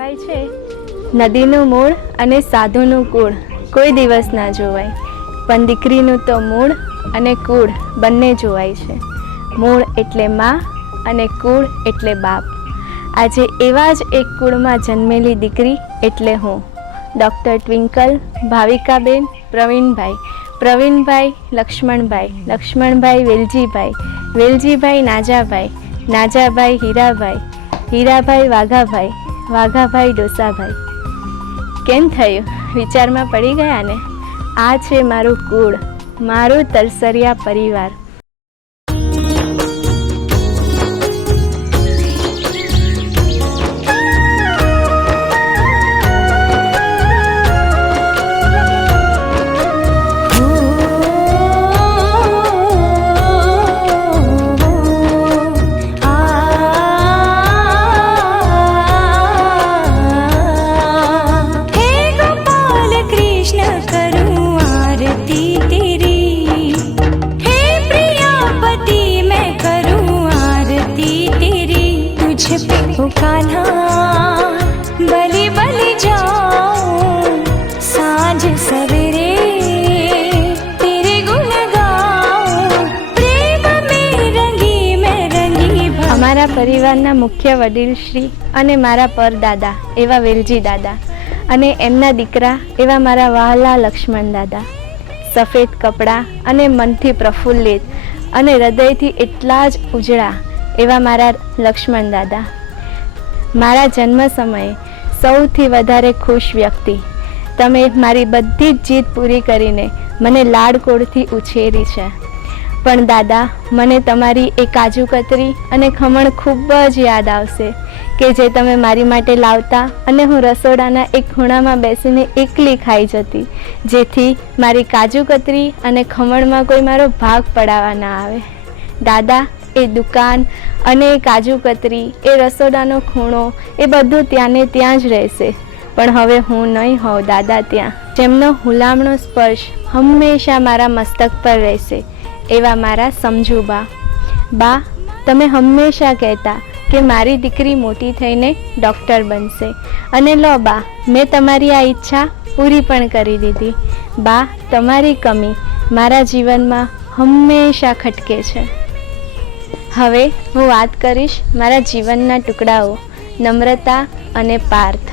કહેવાય છે, નદીનું મૂળ અને સાધુનું કુળ કોઈ દિવસ ના જોવાય, પણ દીકરીનું તો મૂળ અને કુળ બંને જોવાય છે. મૂળ એટલે માં અને કુળ એટલે બાપ. આજે એવા જ એક કુળમાં જન્મેલી દીકરી એટલે હું, ડૉક્ટર ટ્વિંકલ ભાવિકાબેન પ્રવીણભાઈ લક્ષ્મણભાઈ વેલજીભાઈ નાજાભાઈ હીરાભાઈ વાઘાભાઈ ડોસાભાઈ. કેમ થયું? વિચારમાં પડી ગયા ને? આ છે મારું કુળ, મારું તરસરિયા પરિવાર. અમારા પરિવારના મુખ્ય વડીલ શ્રી અને મારા પરદાદા એવા વેલજી દાદા અને એમના દીકરા એવા મારા વહાલા લક્ષ્મણ દાદા. સફેદ કપડાં અને મનથી પ્રફુલ્લિત અને હૃદયથી એટલા જ ઉજળા એવા મારા લક્ષ્મણ દાદા. મારા જન્મ સમયે સૌથી વધારે ખુશ વ્યક્તિ. તમે મારી બધી જ જીદ પૂરી કરીને મને લાડકોડથી ઉછેરી છે. પણ દાદા, મને તમારી એ કાજુ કતરી અને ખમણ ખૂબ જ યાદ આવશે કે જે તમે મારી માટે લાવતા અને હું રસોડાના એક ખૂણામાં બેસીને એકલી ખાઈ જતી, જેથી મારી કાજુ કતરી અને ખમણમાં કોઈ મારો ભાગ પડાવવા ના આવે. દાદા, એ દુકાન અને એ કાજુ કતરી, એ રસોડાનો ખૂણો, એ બધું ત્યાં ને ત્યાં જ રહેશે. પણ હવે હું નહીં હોઉં દાદા ત્યાં, જેમનો હુલામણો સ્પર્શ હંમેશા મારા મસ્તક પર રહેશે એવા મારા સમજુબા. બા, તમે હંમેશા કહેતા કે મારી દીકરી મોટી થઈને ડૉક્ટર બનશે, અને લો બા, મેં તમારી આ ઈચ્છા પૂરી પણ કરી દીધી. બા, તમારી કમી મારા જીવનમાં હંમેશા ખટકે છે. હવે હું વાત કરીશ મારા જીવનના ટુકડાઓ નમ્રતા અને પાર્થ.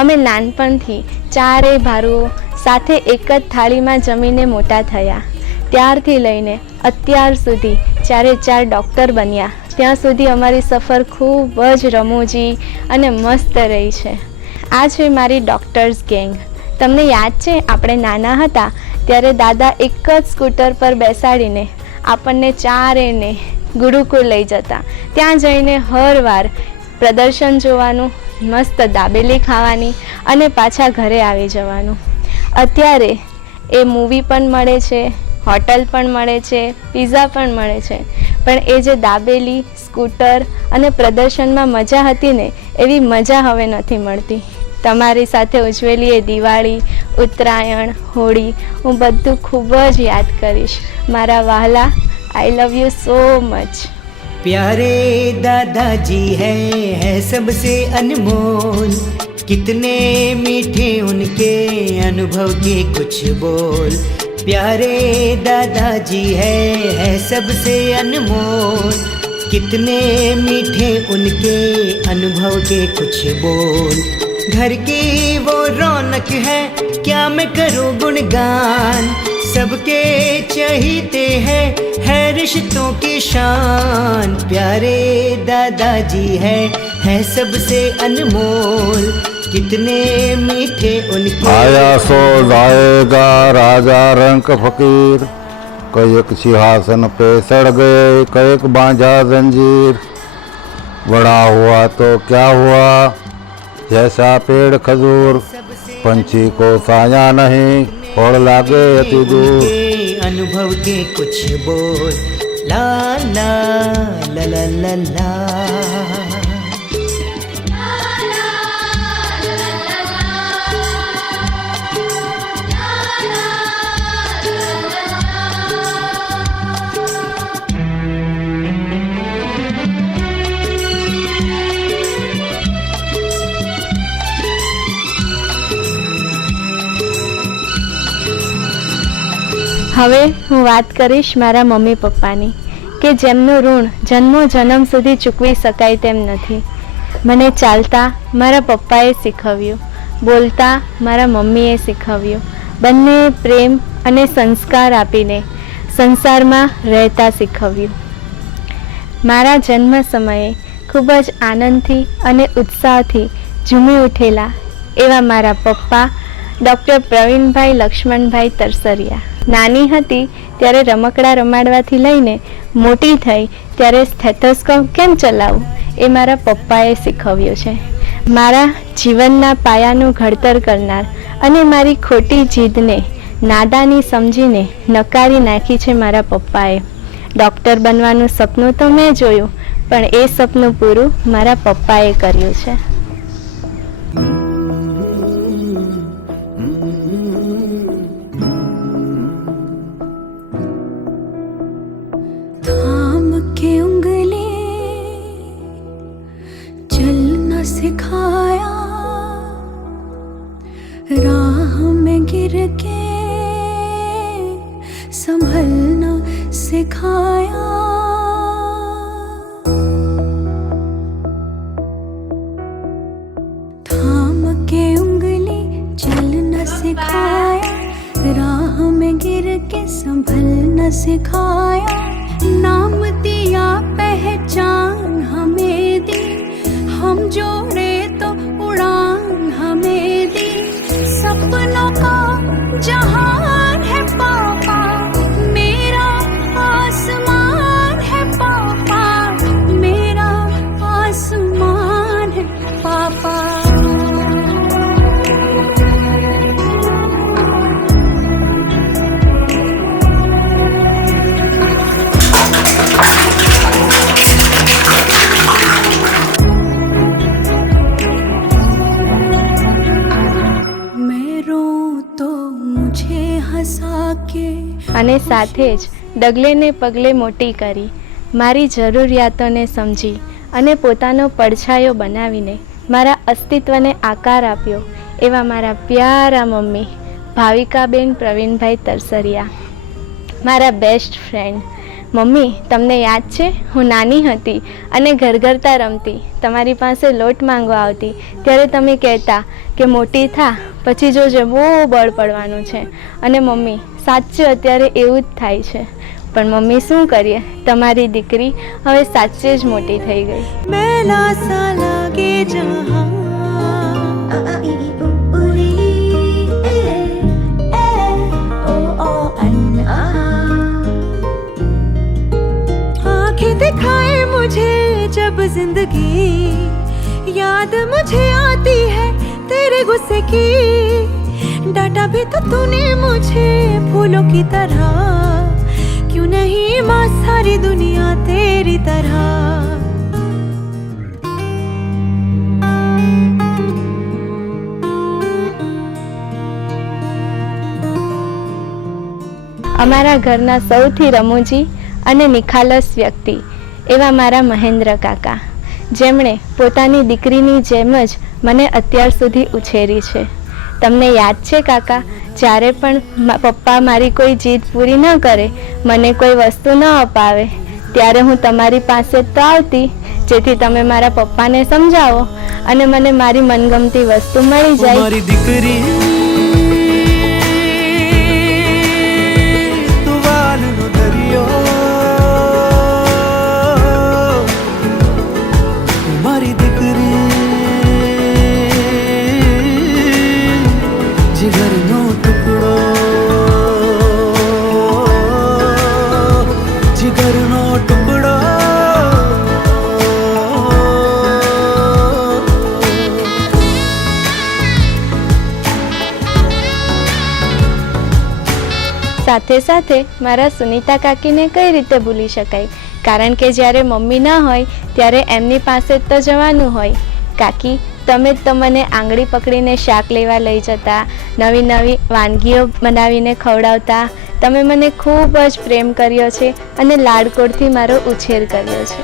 અમે નાનપણથી ચારેય ભારુઓ સાથે એક જ થાળીમાં જમીને મોટા થયા. ત્યારથી લઈને અત્યાર સુધી ચારે ચાર ડૉક્ટર બન્યા ત્યાં સુધી અમારી સફર ખૂબ જ રમૂજી અને મસ્ત રહી છે. આ છે મારી ડૉક્ટર્સ ગેંગ. તમને યાદ છે, આપણે નાના હતા ત્યારે દાદા એક જ સ્કૂટર પર બેસાડીને આપણને ચારેયને ગુરુકુળ લઈ જતા. ત્યાં જઈને હરવાર પ્રદર્શન જોવાનું, મસ્ત દાબેલી ખાવાની અને પાછા ઘરે આવી જવાનું. અત્યારે એ મૂવી પણ મળે છે, હોટલ પણ મળે છે, પિઝા પણ મળે છે, પણ એ જે દાબેલી, સ્કૂટર અને પ્રદર્શનમાં મજા હતી ને, એવી મજા હવે નથી મળતી. તમારી સાથે ઉજવેલી એ દિવાળી, ઉત્તરાયણ, હોળી હું બધું ખૂબ જ યાદ કરીશ. મારા વહાલા, આઈ લવ યુ સો મચ. प्यारे दादाजी है सबसे अनमोल, कितने मीठे उनके अनुभव के कुछ बोल. प्यारे दादाजी है सबसे अनमोल, कितने मीठे उनके अनुभव के कुछ बोल. घर की वो रौनक है, क्या मैं करूँ गुणगान, सबके चहीते है रिश्तों की शान. प्यारे दादाजी है सबसे अनमोल, कितने मीठे उनके. आया सो जाएगा राजा रंक फकीर, कईक सिंहासन पे सड़ गए, कईक बांझा जंजीर. बड़ा हुआ तो क्या हुआ, जैसा पेड़ खजूर, पंछी को साया नहीं, फल लागे अति दूर. अनुभव के कुछ बोल. ला ला ला ला ला ला. હવે હું વાત કરીશ મારા મમ્મી પપ્પાની, કે જેમનું ઋણ જન્મો જન્મ સુધી ચૂકવી શકાય તેમ નથી. મને ચાલતા મારા પપ્પાએ શીખવ્યું, બોલતા મારા મમ્મીએ શીખવ્યું. બંને પ્રેમ અને સંસ્કાર આપીને સંસારમાં રહેતા શીખવ્યું. મારા જન્મ સમયે ખૂબ જ આનંદથી અને ઉત્સાહથી ઝૂમી ઉઠેલા એવા મારા પપ્પા ડૉક્ટર પ્રવીણભાઈ લક્ષ્મણભાઈ તરસરિયા. નાની હતી ત્યારે રમકડા રમાડવાથી લઈને મોટી થઈ ત્યારે સ્ટેથોસ્કોપ કેમ ચલાવવું એ મારા પપ્પાએ શીખવ્યું છે. મારા જીવનના પાયાનું ઘડતર કરનાર અને મારી ખોટી જીદને નાદાની સમજીને નકારી નાખી છે મારા પપ્પાએ. ડૉક્ટર બનવાનું સપનું તો મેં જોયું, પણ એ સપનું પૂરું મારા પપ્પાએ કર્યું છે. सिखाया राह में गिर के संभलना सिखाया. थाम के उंगली चलना सिखाया, राह में गिर के संभलना सिखाया. नाम दिया पहचान हमें दी, हम जोड़े तो उड़ान हमें दी. सपनों का जहान है पापा, मेरा आसमान है पापा, मेरा आसमान है पापा. અને સાથે જ ડગલે ને પગલે મોટી કરી, મારી જરૂરિયાતોને સમજી અને પોતાનો પડછાયો બનાવીને મારા અસ્તિત્વને આકાર આપ્યો એવા મારા પ્યારા મમ્મી ભાવિકાબેન પ્રવીણભાઈ તરસરિયા, મારા બેસ્ટ ફ્રેન્ડ. મમ્મી, તમને યાદ છે હું નાની હતી અને ઘરઘરતા રમતી, તમારી પાસે લોટ માંગવા આવતી ત્યારે તમે કહેતા કે મોટી થા પછી જોજે બહુ બળ પડવાનું છે. અને મમ્મી, સાચે અત્યારે એવું જ થાય છે, પણ મમ્મી શું કરીએ, તમારી દીકરી હવે સાચે જ મોટી થઈ ગઈ. મેલા સા લાગે જહાં आँखें दिखाए मुझे जब जिंदगी, याद मुझे आती है तेरे गुस्से की. डांटा भी तो तूने मुझे फूलों की तरह, क्यों नहीं माँ सारी दुनिया तेरी तरह. અમારા ઘરના સૌથી રમૂજી અને નિખાલસ વ્યક્તિ એવા મારા મહેન્દ્ર કાકા, જેમણે પોતાની દીકરીની જેમ જ મને અત્યાર સુધી ઉછેરી છે. તમને યાદ છે કાકા, જ્યારે પણ પપ્પા મારી કોઈ જીદ પૂરી ન કરે, મને કોઈ વસ્તુ ન અપાવે, ત્યારે હું તમારી પાસે તો આવતી જેથી તમે મારા પપ્પાને સમજાવો અને મને મારી મનગમતી વસ્તુ મળી જાય. મારી દીકરી સાથે સાથે મારા સુનીતા કાકીને કઈ રીતે ભૂલી શકાય, કારણ કે જ્યારે મમ્મી ન હોય ત્યારે એમની પાસે તો જવાનું હોય. કાકી, તમે જ તો મને આંગળી પકડીને શાક લેવા લઈ જતા, નવી નવી વાનગીઓ બનાવીને ખવડાવતા. તમે મને ખૂબ જ પ્રેમ કર્યો છે અને લાડકોડથી મારો ઉછેર કર્યો છે.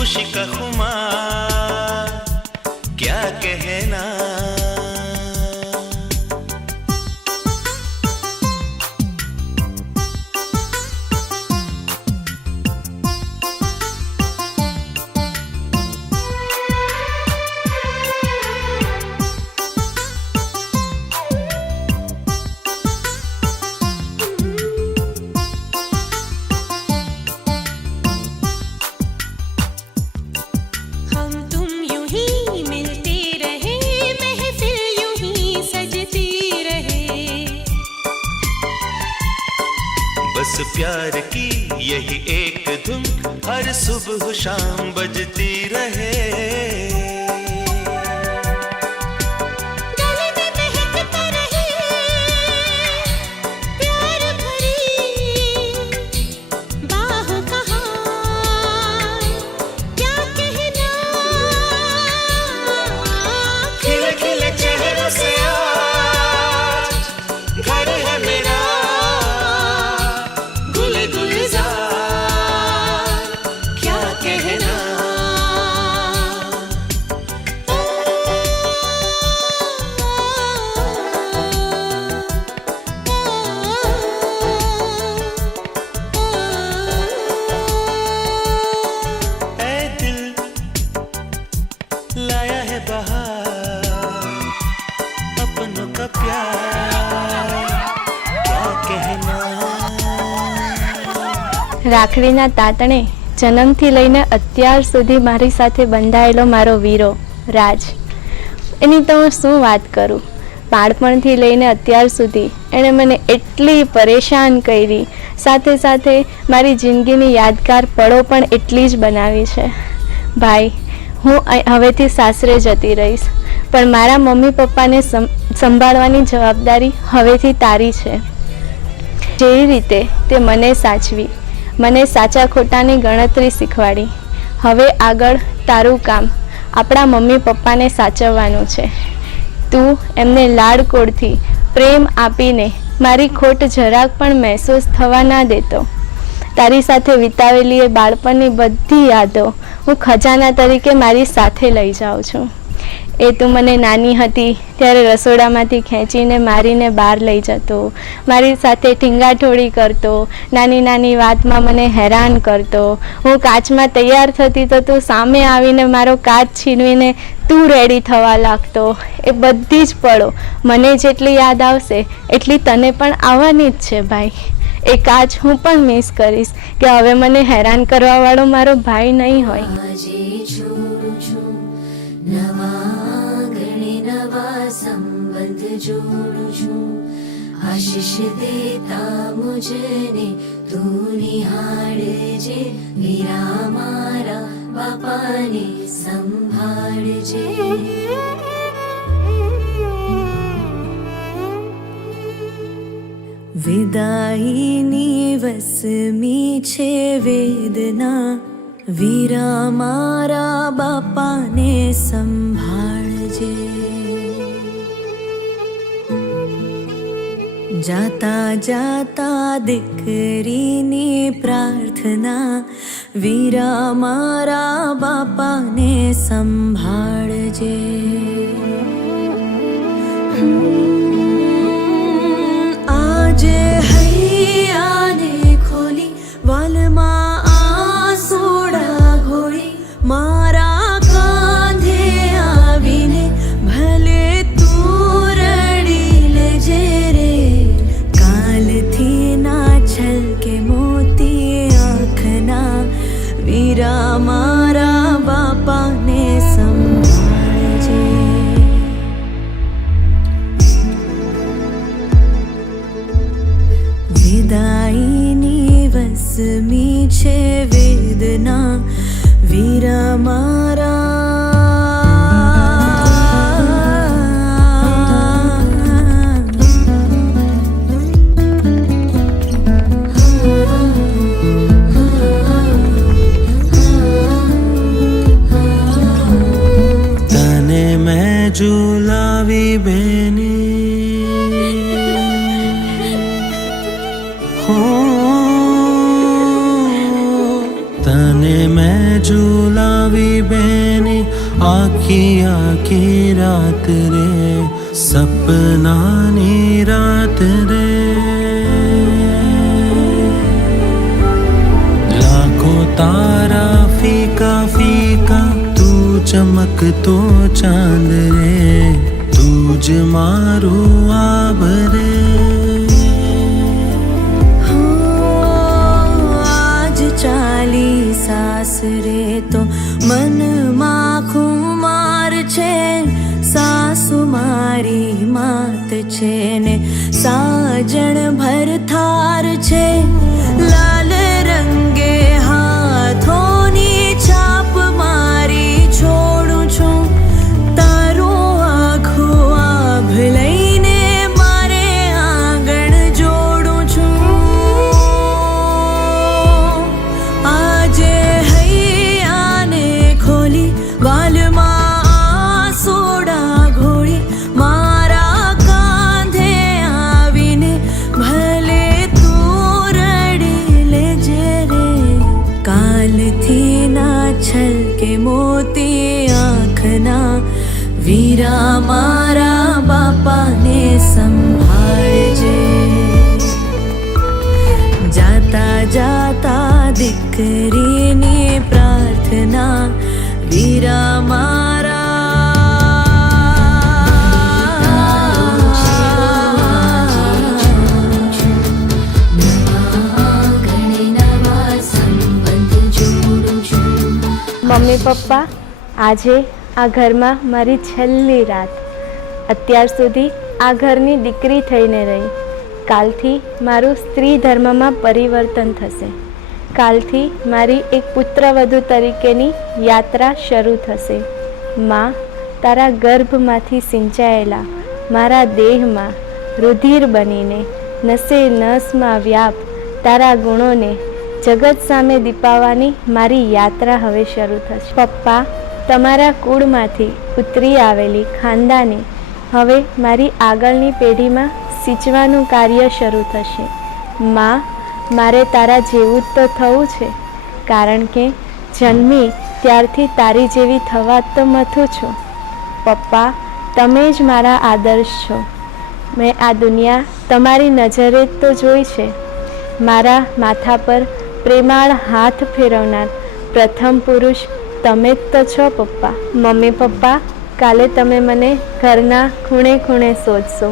खुशी का खुमार क्या कहना। बस प्यार की यही एक धुन हर सुबह शाम बजती रहे। गले में महकता रहे प्यार भरी बाहों का हार क्या कहना। खिले खिले चेहरों से आज घर है मेरा लाया है बहार अपनों का प्यार क्या कहना। રાખડીના તાતણે જન્મથી લઈને અત્યાર સુધી મારી સાથે બંધાયેલો મારો વીરો રાજ, એની તો હું શું વાત કરું. બાળપણથી લઈને અત્યાર સુધી એણે મને એટલી પરેશાન કરી, સાથે સાથે મારી જિંદગીની યાદગાર પળો પણ એટલી જ બનાવી છે. ભાઈ, હું હવેથી સાસરે જતી રહીશ, પણ મારા મમ્મી પપ્પાને સંભાળવાની જવાબદારી હવેથી તારી છે. જેવી રીતે તે મને સાચવી, મને સાચા ખોટાની ગણતરી શીખવાડી, હવે આગળ તારું કામ આપણા મમ્મી પપ્પાને સાચવવાનું છે. તું એમને લાડકોડથી પ્રેમ આપીને મારી ખોટ જરાક પણ મહેસૂસ થવા ના દેતો. તારી સાથે વિતાવેલી એ બાળપણની બધી યાદો હું ખજાના તરીકે મારી સાથે લઈ જાઉં છું. એ તું મને નાની હતી ત્યારે રસોડામાંથી ખેંચીને મારીને બહાર લઈ જતો, મારી સાથે ઠીંગાઠોળી કરતો, નાની નાની વાતમાં મને હેરાન કરતો. હું કાચમાં તૈયાર થતી તો તું સામે આવીને મારો કાચ છીનવીને તું રેડી થવા લાગતો. એ બધી જ પળો મને જેટલી યાદ આવશે એટલી તને પણ આવવાની જ છે ભાઈ. એ કાચ હું પણ મિસ કરીશ કે હવે મને હેરાન કરવાવાળો મારો ભાઈ નહીં હોય. संबंध जोड़ू छू आशीष देता मुझने तू निहाळजे वीरा मारा बापाने संभाळजे. વિદાયની વસમી છે વેદના વીરા મારા બાપાને સંભાળજે. જાતા જાતા દીકરીની પ્રાર્થના વીરા મારા બાપાને સંભાળજે. આજે હૈયાને ખોલી વાલમાં આસોડા ઘોળી મારા કાંધે આવીને ભલે તું રડી લેજે રે. કાલથી ના છલકે મોતી આંખના વીરા મારા બાપાને સંભાળજે. વિદાયની વસમી છે વેદના વીરા મારા. તને મેં ઝુલાવી બેની તને મેં झुलावी बहने आखी आखी रात रे सपनानी रात रे लाखों तारा फीका फीका तू चमक तो चांद रे तूज मारू आभ रे ચાલી સાસરે તો મનમાં ખુમાર છે સાસુ મારી માત છે ને સાજણ ભરથાર છે લાલ રંગે હાથોની છાપ મારી છોડું છું તારો આખો આભ લઈને મારે આંગણ જોડું છું આજે હૈયાને ખોલી વાલમાં આસોડા ઘોડી મારા કાંધે આવીને ભલે તું રડી લેજે રે કાલથી ના છલકે મોતી આંખના વીરા મારા બાપાને સંભાળજે જાતા જાતા દીકરીની પ્રાર્થના વીરા મારા મમ્મી પપ્પા, આજે આ ઘરમાં મારી છેલ્લી રાત. અત્યાર સુધી આ ઘરની દીકરી થઈને રહી. કાલથી મારું સ્ત્રી ધર્મમાં પરિવર્તન થશે. કાલથી મારી એક પુત્રવધુ તરીકેની યાત્રા શરૂ થશે. માં, તારા ગર્ભમાંથી સિંચાયેલા મારા દેહમાં રુધિર બનીને નસે નસમાં વ્યાપ તારા ગુણોને જગત સામે દીપાવવાની મારી યાત્રા હવે શરૂ થશે. પપ્પા, તમારા કુળમાંથી ઉતરી આવેલી ખાનદાની હવે મારી આગળની પેઢીમાં સિંચવાનું કાર્ય શરૂ થશે. માં, મારે તારા જેવું જ તો થવું છે, કારણ કે જન્મી ત્યારથી તારી જેવી થવા તો મથું છું. પપ્પા, તમે જ મારા આદર્શ છો. મેં આ દુનિયા તમારી નજરે જ તો જોઈ છે. મારા માથા પર પ્રેમાળ હાથ ફેરવનાર પ્રથમ પુરુષ તમે જ તો છો પપ્પા. મમ્મી પપ્પા, કાલે તમે મને ઘરના ખૂણે ખૂણે શોધશો.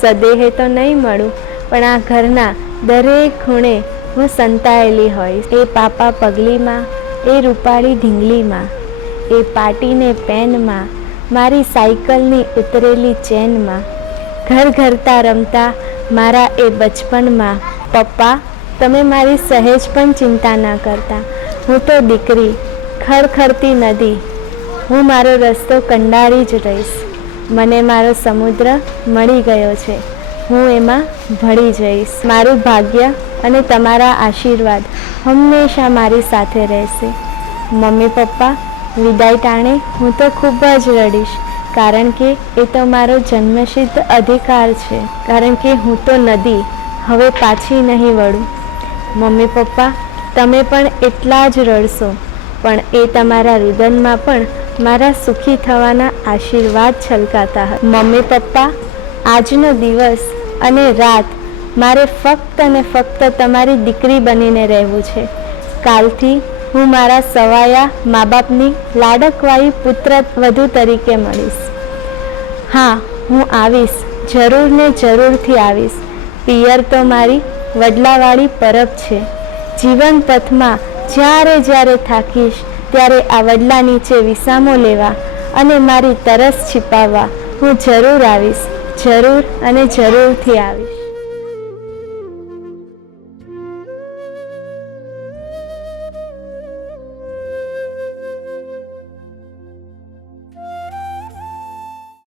સદેહે તો નહીં મળું, પણ આ ઘરના દરેક ખૂણે હું સંતાયેલી હોઈશ. એ પાપા પગલીમાં, એ રૂપાળી ઢીંગલીમાં, એ પાટીને પેનમાં, મારી સાયકલની ઉતરેલી ચેનમાં, ઘર ઘરતા રમતા મારા એ બચપનમાં. પપ્પા, તમે મારી સહેજ પણ ચિંતા ના કરતા. હું તો દીકરી, ખળખળતી નદી, હું મારો રસ્તો કંડાળી જ રહીશ. મને મારો સમુદ્ર મળી ગયો છે, હું એમાં ભળી જઈશ. મારું ભાગ્ય અને તમારા આશીર્વાદ હંમેશા મારી સાથે રહેશે. મમ્મી પપ્પા, વિદાય ટાણે હું તો ખૂબ જ રડીશ, કારણ કે એ તો મારો જન્મસિદ્ધ અધિકાર છે. કારણ કે હું તો નદી હવે પાછી નહીં વળું. મમ્મી પપ્પા, તમે પણ એટલા જ રડશો, પણ એ તમારા રુદનમાં પણ મારા સુખી થવાના આશીર્વાદ છલકાતા હતા. મમ્મી પપ્પા, આજનો દિવસ અને રાત મારે ફક્ત અને ફક્ત તમારી દીકરી બનીને રહેવું છે. કાલથી હું મારા સવાયા મા બાપની લાડકવાળી પુત્ર વધુ તરીકે મળીશ. હા, હું આવીશ, જરૂર ને જરૂરથી આવીશ. પિયર તો મારી વડલાવાળી પરબ છે. જીવન પથમાં જ્યારે જ્યારે થાકીશ ત્યારે આ વડલા નીચે વિસામો લેવા અને મારી તરસ છિપાવવા હું જરૂર આવીશ, જરૂર અને જરૂરથી આવીશ.